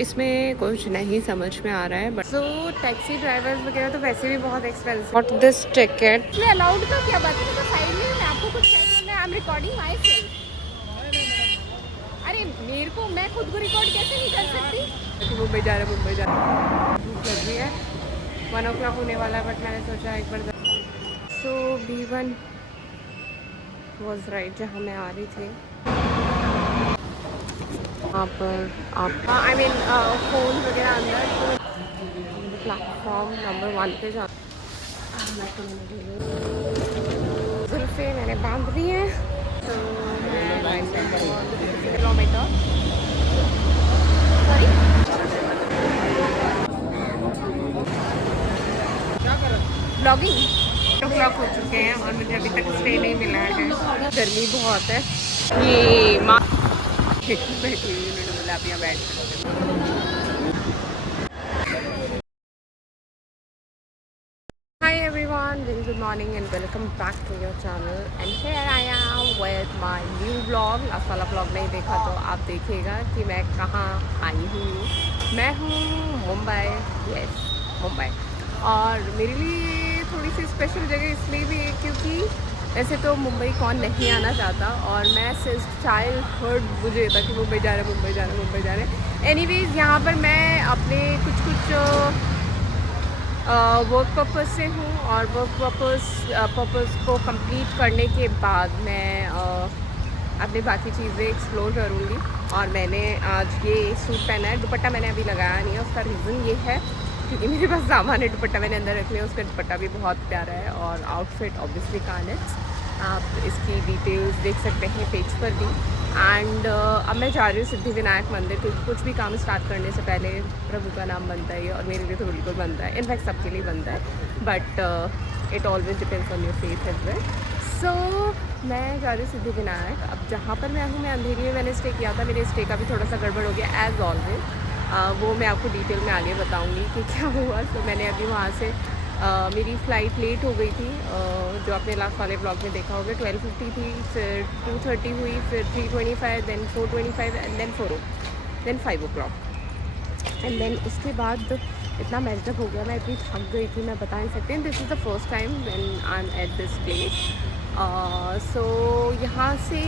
इसमें कुछ नहीं समझ में आ रहा है बट सो टैक्सी ड्राइवर्स वगैरह तो वैसे भी बहुत एक्सपेंसिव। व्हाट दिस टिकट इसमें अलाउड का क्या बात है? तो साइड में मैं आपको कुछ कह दूँ, I am recording my self. अरे मेरे को, मैं खुद को रिकॉर्ड कैसे नहीं कर सकती? मुंबई जा रहा है, मुंबई जा रहा है। भूख लग रही है, 1 o'clock होने वाला है बट मैंने सोचा एक बार। सो B1 वॉज राइट जहाँ मैं आ रही थी। वहाँ पर आप आई मीन फ़ोन वगैरह अंदर प्लेटफॉर्म नंबर 1 पे जा। जुल्फ़े मैंने बांध दी हैं तो मैं किलोमीटर सॉरी ब्लॉगिंग 8 o'clock हो चुके हैं और मुझे अभी तक स्टे नहीं मिला है। गर्मी बहुत है। ये माँ बैठी हुई, उन्होंने बोला आप यहाँ बैठ सकते हो। Hi everyone, very good morning and welcome back to your channel and here I am with my new vlog। Last वाला vlog नहीं देखा तो आप देखिएगा कि मैं कहाँ आई हूँ। मैं हूँ मुंबई, यस मुंबई। और मेरे लिए थोड़ी सी स्पेशल जगह इसलिए भी है क्योंकि वैसे तो मुंबई कौन नहीं आना चाहता और मैं सिर्फ चाइल्डहुड मुझे था कि मुंबई जा रहे हैं, मुंबई जा रहे हैं, मुंबई जा रहे हैं। एनीवेज यहाँ पर मैं अपने कुछ वर्क पर्पस से हूँ और वर्क पर्पस को कंप्लीट करने के बाद मैं अपनी बाकी चीज़ें एक्सप्लोर करूँगी। और मैंने आज ये सूट पहना है, दुपट्टा मैंने अभी लगाया नहीं है। उसका रीज़न ये है क्योंकि मेरे पास सामान है, दुपट्टा मैंने अंदर रख लिया। उसका दुपट्टा भी बहुत प्यारा है और आउटफिट ऑब्वियसली कानेट्स, आप इसकी डिटेल्स देख सकते हैं पेज पर भी। एंड अब मैं जा रही हूँ सिद्धिविनायक मंदिर क्योंकि कुछ भी काम स्टार्ट करने से पहले प्रभु का नाम बनता है और मेरे लिए तो बिल्कुल बनता है, इनफैक्ट सबके लिए बनता है but it always depends on your faith as well. So मैं जा रही हूँ सिद्धिविनायक। अब जहाँ पर मैं हूँ, मैं अंधेरी में मैंने स्टे किया था, मेरे स्टे का भी थोड़ा सा गड़बड़ हो गया एज़ ऑलवेज। वो मैं आपको डिटेल में आगे बताऊँगी कि क्या हुआ। तो मैंने अभी वहाँ से मेरी फ़्लाइट लेट हो गई थी, जो आपने लास्ट वाले ब्लॉग में देखा होगा। 12:50 थी, फिर 2:30 हुई, फिर 3:25, then 4:25 and then 5 o'clock। And then उसके बाद इतना मेजअप हो गया, मैं इतनी थक गई थी, मैं बता नहीं सकती। This is the first time when I am at this place. So यहाँ से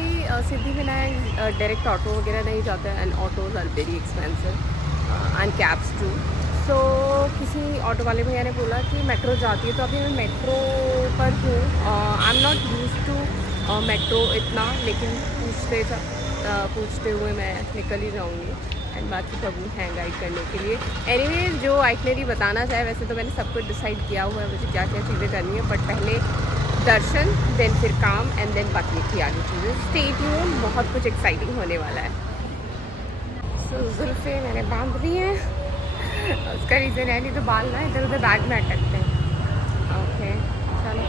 सिद्धिविनायक डायरेक्ट ऑटो वगैरह नहीं जाते हैं and autos are very expensive and cabs too. So किसी ऑटो वाले भैया ने बोला कि मेट्रो जाती है, तो अभी मैं मेट्रो पर हूँ। I am not use to metro इतना, लेकिन पूछते हुए मैं निकल ही जाऊँगी। एंड बाकी प्रभु हैं गाइड करने के लिए। एनीवेज जो आइटनरी बताना चाहे, वैसे तो मैंने सब कुछ डिसाइड किया हुआ है मुझे क्या क्या चीज़ें करनी है, बट पहले दर्शन, देन फिर काम एंड देन बाकी की आगे चीज़ें। स्टे ट्यून, बहुत कुछ एक्साइटिंग होने वाला है। सो जुल्फ़े मैंने बांध दी हैं, उसका रीज़न है नहीं तो बाल ना इधर उधर बैग में अटकते हैं। ओके चलो,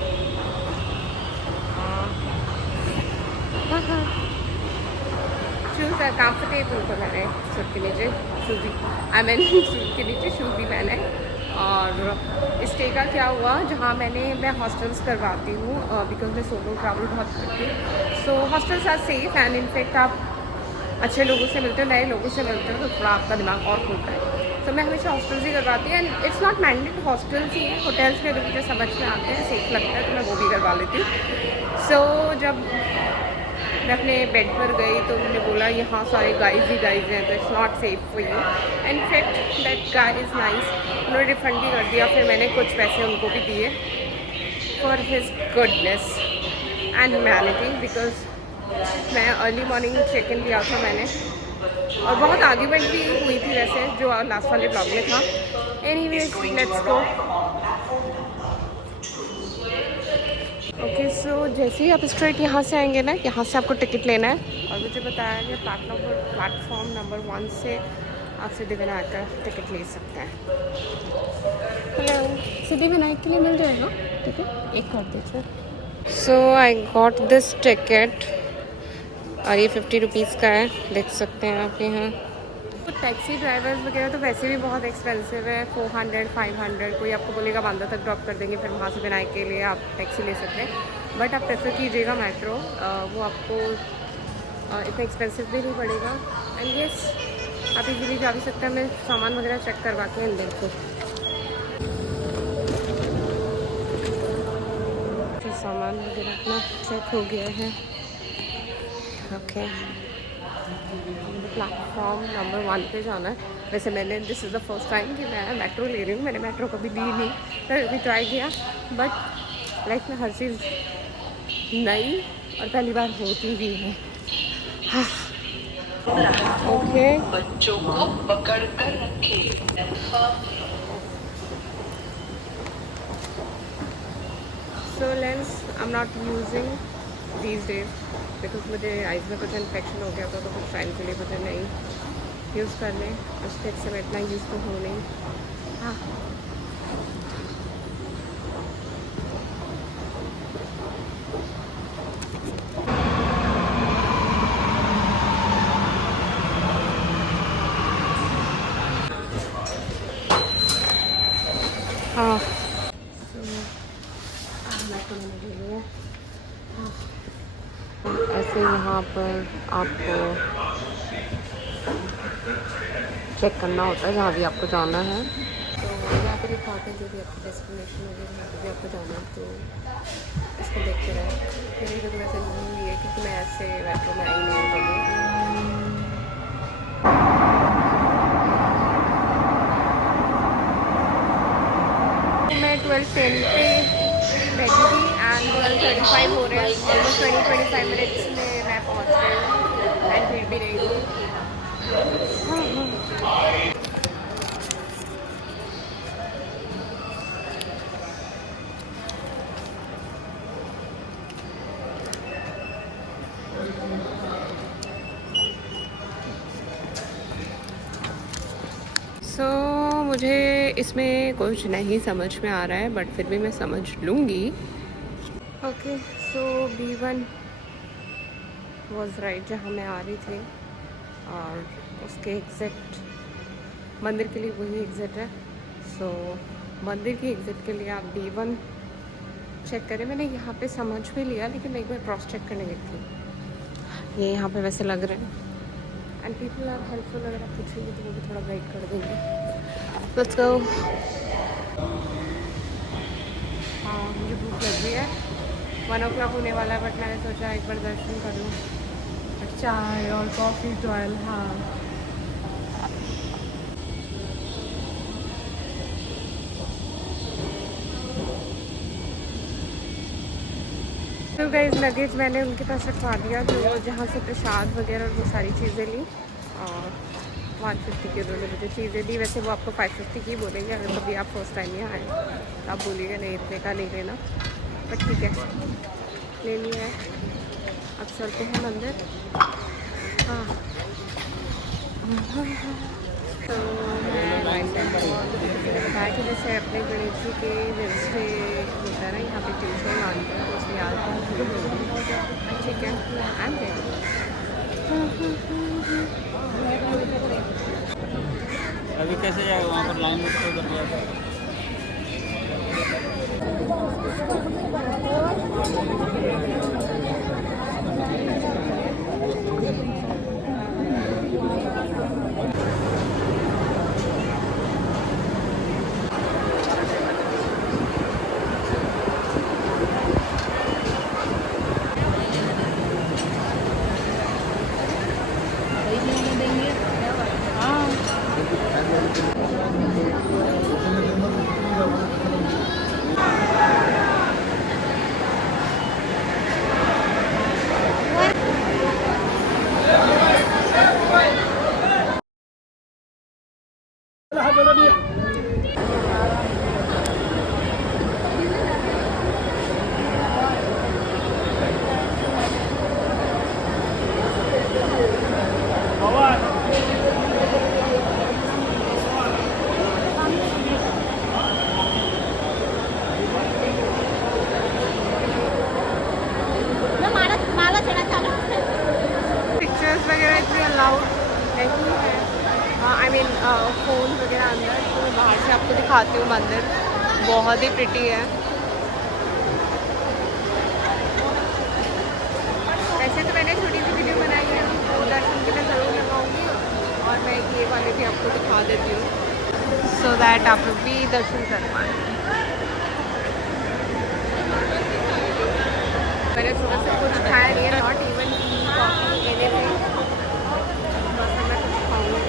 हाँ शूज़ है कंफर्टेबल, तो मैंने सूट के नीचे shoes he, I mean suit के नीचे शूज़ ही पहने। और स्टे का क्या हुआ, जहाँ मैं हॉस्टल्स करवाती हूँ बिकॉज मैं सोलो ट्रैवल बहुत करती हूँ। So hostels are safe and in fact आप अच्छे लोगों से मिलते हो, नए लोगों से मिलते हो, तो थोड़ा आपका दिमाग और खुलता है। तो मैं हमेशा हॉस्टल्स ही करवाती हूँ and it's not mandatory hostels ही है, होटल्स में अगर मुझे समझ में आते हैं, सेफ लगता है तो मैं वो भी करवा लेती हूँ। सो जब मैं अपने बेड पर गई तो उन्होंने बोला यहाँ सारे गाइज ही गाइज हैं, तो it's not safe for you. In fact that guy is nice, उन्होंने रिफंड भी कर दिया। फिर मैंने कुछ पैसे उनको भी दिए for his goodness and humanity, because मैं अर्ली मॉर्निंग चेक इन किया था मैंने, और बहुत आर्ग्यूमेंट भी हुई थी वैसे जो लास्ट वाले ब्लॉग में था। Anyways let's go. Okay so जैसे ही आप स्ट्रेट यहाँ से आएंगे ना, यहाँ से आपको टिकट लेना है और मुझे बताया गया प्लेटफॉर्म नंबर 1 से आप सिद्धिविनायक का टिकट ले सकते हैं। हेलो, सिद्धिविनायक के लिए मिल जाएगा टिकट, एक कर दीजिए। सो आई गॉट दिस टिकट और ये 50 रुपीज़ का है, देख सकते हैं आप यहाँ। तो टैक्सी ड्राइवर्स वगैरह तो वैसे भी बहुत एक्सपेंसिव है, 400 500, कोई आपको बोलेगा बांदा तक ड्रॉप कर देंगे, फिर वहाँ से विनायक के लिए आप टैक्सी ले सकते हैं। बट आप प्रेफर कीजिएगा मेट्रो, वो आपको इतना एक्सपेंसिव भी नहीं पड़ेगा। एंड यस आप इजीली जा भी सकते हैं। मैं सामान वगैरह चेक करवा के अंदर को तो सामान वगैरह अपना चेक हो गया है। ओके, प्लेटफॉर्म नंबर 1 पे जाना है। वैसे मैंने this is the first time कि मैं मेट्रो ले रही हूँ। मैंने मेट्रो कभी ली नहीं, कभी ट्राई किया, बट लाइफ में हर चीज़ नई और पहली बार होती ही है। ओके, बच्चों को पकड़ कर रखें। So lens I am not using these days because मुझे आइज़ में कुछ इन्फेक्शन हो गया था, तो कुछ टाइम के लिए मुझे नहीं यूज़ करने। उसके से मैं इतना यूज़ तो हूँ नहीं। हाँ, हाँ, ऐसे यहाँ पर आपको चेक करना होता है जहाँ भी आपको जाना है। तो यहाँ पे लिखाते हैं जो भी आपकी डेस्टिनेशन होगी, जहाँ पे भी आपको जाना है, तो इसको देखते रहें। मेरे लिए तो वैसे नहीं है क्योंकि मैं ऐसे मेट्रो में आई नहीं हूँ कभी। मैं 12:10 पे बैठी थी एंड 12:35 हो रहे हैं। ऑलमोस्ट 20-25 मिनट्स में मैं पहुँच गई हूँ एंड भीड़ भी नहीं थी। मुझे इसमें कुछ नहीं समझ में आ रहा है, बट फिर भी मैं समझ लूँगी। Okay, so B1 was right जहाँ मैं आ रही थी, और उसके एग्ज़ैक्ट मंदिर के लिए वही एग्ज़िट है। सो मंदिर की एग्ज़िट के लिए आप B1 चेक करें। मैंने यहाँ पे समझ भी लिया, लेकिन मैं एक बार क्रॉस चेक करने गई थी। ये यहाँ पे वैसे लग रहे हैं एंड पीपल आर हेल्पफुल। अगर आप पूछेंगे तो वो भी थोड़ा गाइड कर देंगे। Let's go. हाँ, मुझे भूख लग रही है। 1 o'clock होने वाला है, बट मैंने सोचा एक बार दर्शन कर लूँ। चाय और कॉफ़ी तो हाँ। तो गाइस लगेज मैंने उनके पास रखवा दिया, जो जहाँ से प्रसाद वगैरह और वो सारी चीज़ें ली, और 150 की उन्होंने मुझे चीज़ें दी। वैसे वो आपको 550 की बोलेंगे अगर कभी आप फर्स्ट टाइम यहाँ आए, तो आप बोलिएगा नहीं इतने का नहीं लेना, बट ठीक है ले लिया है। अब चलते हैं मंदिर। हाँ, तो मैं बताया कि जैसे अपने गणेश जी के वेडनेसडे होता है ना, यहाँ पे ट्यूसडे मानते हैं, तो उसमें आज ठीक है आई एम रेडी। अभी कैसे जाएगा वहाँ पर लाइन में तो उधर गया वगैरह इतनी अलाउड नहीं है। आई मीन फ़ोन वगैरह अंदर, तो मैं बाहर से आपको दिखाती हूँ। मंदिर बहुत ही प्रिटी है। वैसे तो मैंने छोटी सी वीडियो बनाई है, वो दर्शन के लिए ज़रूर लगाऊंगी, और मैं ये वाले भी आपको दिखा देती हूँ सो दैट आप लोग भी दर्शन कर पाएँ। मैंने सुबह से कुछ खाया नहीं है, not even tea coffee anything. बस मैं कुछ खाऊंगी,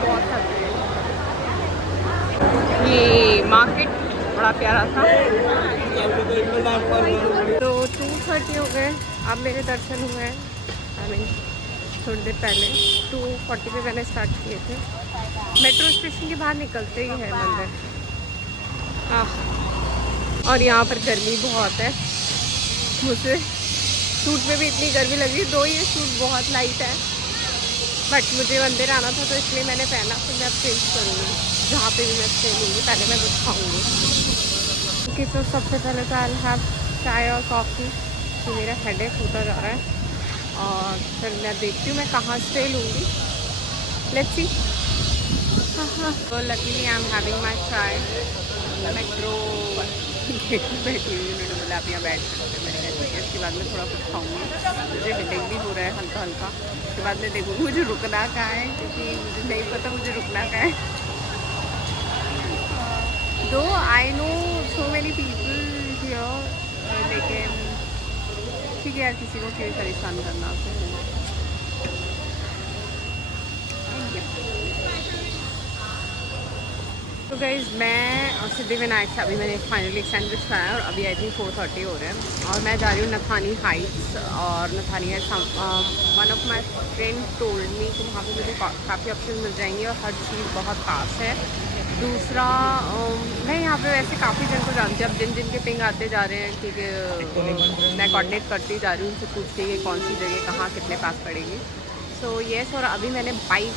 बहुत थक गई। ये मार्केट बड़ा प्यारा था। तो 2:30 हो गए, अब मेरे दर्शन हुए हैं। आई मीन थोड़ी देर पहले 2:40 पे मैंने स्टार्ट किए थे। मेट्रो स्टेशन के बाहर निकलते ही है मंदिर। और यहाँ पर गर्मी बहुत है, मुझे सूट में भी इतनी गर्मी लग रही है। दो ये सूट बहुत लाइट है, बट मुझे मंदिर आना था तो इसलिए मैंने पहना। फिर मैं अब चेंज करूँगी, जहाँ पे भी मैं स्टे लूँगी पहले मैं कुछ खाऊँगी। क्योंकि तो सबसे पहले तो आई हैव चाय और कॉफ़ी, तो मेरा हेडेक होता जा रहा है। और फिर मैं देखती हूँ मैं कहाँ स्टे लूँगी, लेट्स सी। तो luckily I am having my चाय। मेट्रो बैठी हुई, उन्होंने बोला आप यहाँ बैठ सकते। मैंने कहा ठीक है, इसके बाद में थोड़ा कुछ खाऊंगी। मुझे हेडेक भी हो रहा है हल्का हल्का। उसके बाद में देखूँगी मुझे रुकना कहाँ है, क्योंकि मुझे नहीं पता मुझे रुकना कहाँ है। दो I know so many people here, लेकिन ठीक है यार, किसी को क्यों परेशान करना। तो गाइज़ मैं सिद्धिविनायक से अभी मैंने फाइनली एक सैंडविच खाया और अभी आई थिंक 4:30 हो रहे हैं और मैं जा रही हूँ नथानी हाइट्स। और Nathani Heights one of my friend told me कि वहाँ पे मुझे काफ़ी ऑप्शन मिल जाएंगे और हर चीज़ बहुत पास है। दूसरा मैं यहाँ पे वैसे काफ़ी जन को जानती हूँ, अब जिन जिन के पिंग आते जा रहे हैं क्योंकि मैं कोऑर्डिनेट करती जा रही हूँ उनसे पूछ के कौन सी जगह कहाँ कितने पास पड़ेगी। सो येस, और अभी मैंने बाइक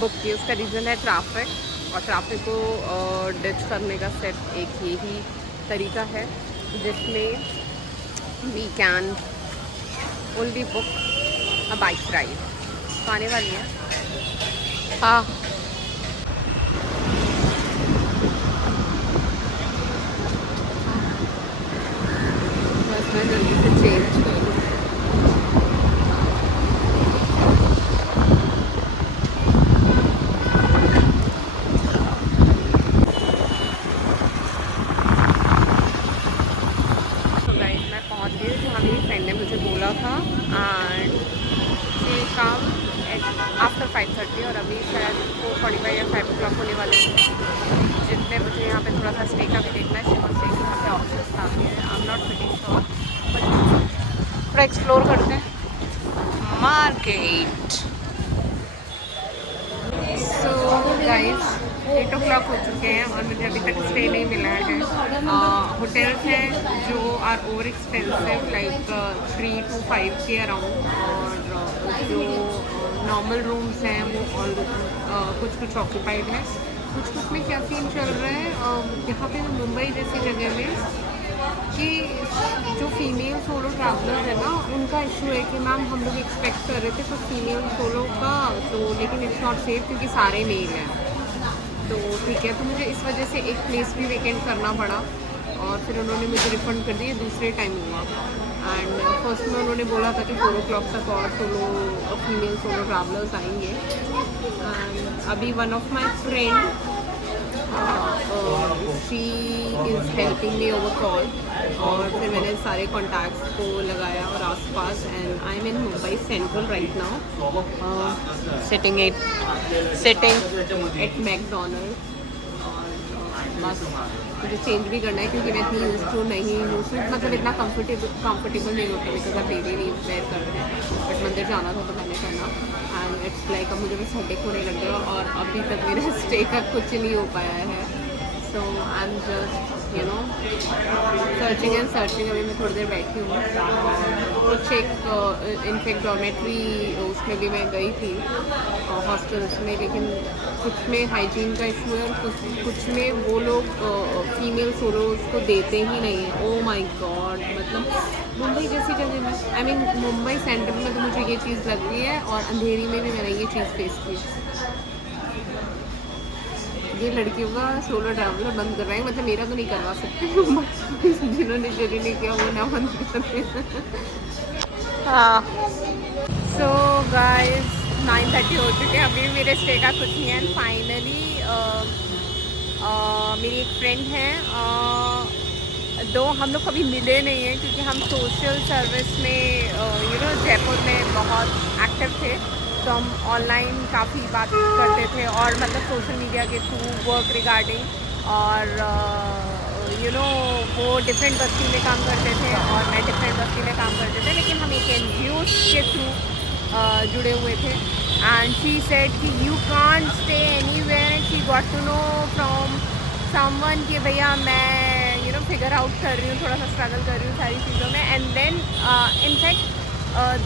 बुक की, उसका रीज़न है ट्रैफिक। और ट्रैफिक को डिच करने का सिर्फ एक यही तरीका है जिसमें we can only book a bike ride. तो आने वाली है। हाँ, बस मैं जल्दी से चेंज करूँ। आफ्टर 5:30 और अभी शायद 4:45 या 5 o'clock होने वाले हैं। जितने मुझे यहाँ पे थोड़ा सा स्टे का भी देखना है, शिमर से यहाँ पे ऑप्शंस काफ़ी है। आई am not pretty sure, but थोड़ा एक्सप्लोर करते हैं मार्केट। सो गाइस 8 o'clock हो चुके हैं और मुझे अभी तक स्टे नहीं मिला है। होटल्स हैं जो are over expensive, like 3 to 5 के अराउंड, और जो नॉर्मल रूम्स हैं वो और कुछ ऑक्यूपाइड है। कुछ में क्या सीन चल रहा है यहाँ पे मुंबई जैसी जगह में कि जो फीमेल सोलो ट्रैवलर है ना, उनका इशू है कि मैम हम लोग एक्सपेक्ट कर रहे थे कुछ फीमेल सोलो का, तो लेकिन इट्स नॉट सेफ क्योंकि सारे मेल हैं। तो ठीक है, तो मुझे इस वजह से एक प्लेस भी वेकेंट करना पड़ा और फिर उन्होंने मुझे रिफ़ंड कर दिया दूसरे टाइम हुआ। एंड फर्स्ट में उन्होंने बोला था कि 4 o'clock तक और फीमेल सोलो ट्रैवलर्स आएंगे। एंड अभी one of my friend she is helping me over call, और फिर मैंने सारे कॉन्टैक्ट्स को लगाया और आसपास। And I am in Mumbai central right now, sitting at McDonald's. बस मुझे चेंज भी करना है क्योंकि मैं इतनी यूज टू नहीं हूँ, मतलब इतना कंफर्टेबल नहीं होता बिकॉज आप डेली नहीं वेयर करते हैं। बट मंदिर जाना था तो मैंने करना। एंड इट्स लाइक अब मुझे बस हेडेक होने लग गया और अभी तक मेरा स्टे का कुछ नहीं हो पाया है। So I am just searching and searching. अभी मैं थोड़ी देर बैठी हूँ और कुछ एक इनफेक्ट डॉर्मेट्री उसमें भी मैं गई थी हॉस्टल्स में, लेकिन कुछ में हाइजीन का इशू है और कुछ में वो लोग फीमेल सोलोज को देते ही नहीं है। ओ माय गॉड, मतलब मुंबई जैसी जगह में, आई मीन मुंबई सेंटर में तो मुझे ये चीज़ लग रही है और अंधेरी में भी मैंने ये चीज़ फेस की। ये लड़कियों का सोलो ट्रैवलर बंद कर रहे हैं, मतलब मेरा तो नहीं करवा सकते जिन्होंने जरूरी नहीं किया वो ना बंद करते। हाँ, सो गाइस 9:30 हो चुके हैं, अभी भी मेरे स्टे का कुछ नहीं है। एंड फाइनली मेरी एक फ्रेंड है, दो हम लोग कभी मिले नहीं हैं क्योंकि हम सोशल सर्विस में जयपुर में बहुत एक्टिव थे, तो हम ऑनलाइन काफ़ी बात करते थे और मतलब सोशल मीडिया के थ्रू वर्क रिगार्डिंग, और वो डिफरेंट बस्ती में काम करते थे और मैं डिफरेंट बस्ती में काम करते थे, लेकिन हम एक NGO के थ्रू जुड़े हुए थे। एंड शी सेड कि you can't stay anywhere, and she got to know from someone कि भैया मैं फिगर आउट कर रही हूँ, थोड़ा सा स्ट्रगल कर रही हूँ सारी चीज़ों में। एंड देन इनफैक्ट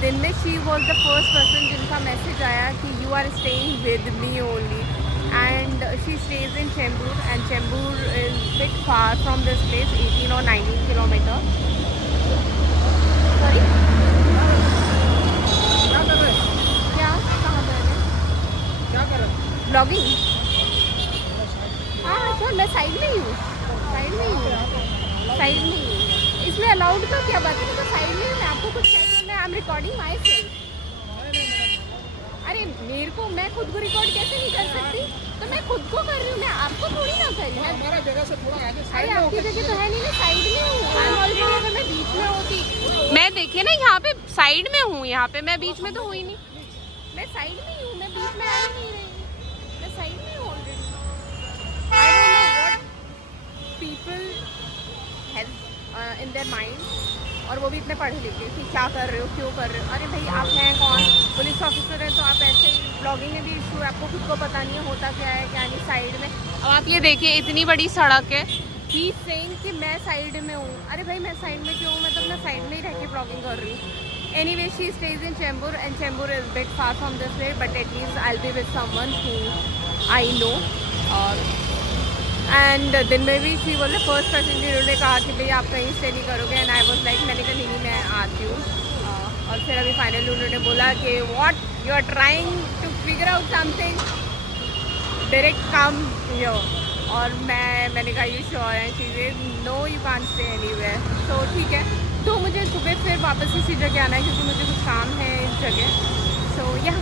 दिन में she was the first person जिनका मैसेज आया कि you are staying with me only, and she stays in Chembur, and Chembur is bit far from this place, 18 or 19 kilometer. Sorry? क्या कर रहे हैं? क्या कहाँ पर है? क्या कर रहे हैं? ब्लॉगिंग? हाँ अच्छा, मैं साइड में ही हूँ, साइड में ही हूँ, साइड में ही हूँ। इसमें अलाउड का क्या बात है? तो साइड में ही, मैं आपको कुछ कह दूँ, I am recording my self. अरे मेरे को, मैं खुद को रिकॉर्ड कैसे नहीं कर सकती? तो मैं खुद को कर रही हूँ, मैं आपको थोड़ी ना कर रही हूँ। हमारा जगह से थोड़ा आगे अरे साइड में आपकी होके जगह तो है नहीं, मैं साइड में हूँ। आई एम ऑलरेडी, अगर मैं बीच में होती, मैं देखिए ना यहाँ पे साइड में हूँ, यहाँ पे मैं बीच में तो हुई नहीं, मैं साइड में ही हूँ, मैं बीच में आ ही नहीं रही, मैं साइड में हूँ already. I don't know what people have in their mind, और वो भी इतने पढ़े लिखे कि क्या कर रहे हो, क्यों कर रहे हो। अरे भाई आप हैं कौन? पुलिस ऑफिसर हैं तो आप ऐसे ही, ब्लॉगिंग में भी इशू है, आपको खुद को पता नहीं है होता क्या है क्या नहीं साइड में। अब आप ये देखिए, इतनी बड़ी सड़क है, ही सेइंग कि मैं साइड में हूँ। अरे भाई मैं साइड में क्यों हूँ? मैं तो अपना साइड में ही रह के ब्लॉगिंग कर रही हूँ। Anyway she stage in Chembur, and Chembur is bit far from this way, but at least I will be with someone who I know. और एंड दिन में भी शी बोले फर्स्ट पर्सन जिन्होंने कहा कि भैया आप कहीं स्टे नहीं करोगे, एंड आई वाज लाइक, मैंने कहा नहीं मैं आती हूँ। और फिर अभी फाइनली उन्होंने बोला कि what you are trying to figure out something, direct come here. और मैंने कहा यू श्योर? एंड चीज़ें no you can't stay anywhere. तो ठीक है, तो मुझे सुबह फिर वापस इसी जगह आना है क्योंकि मुझे कुछ काम है इस जगह। सो या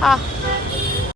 हाँ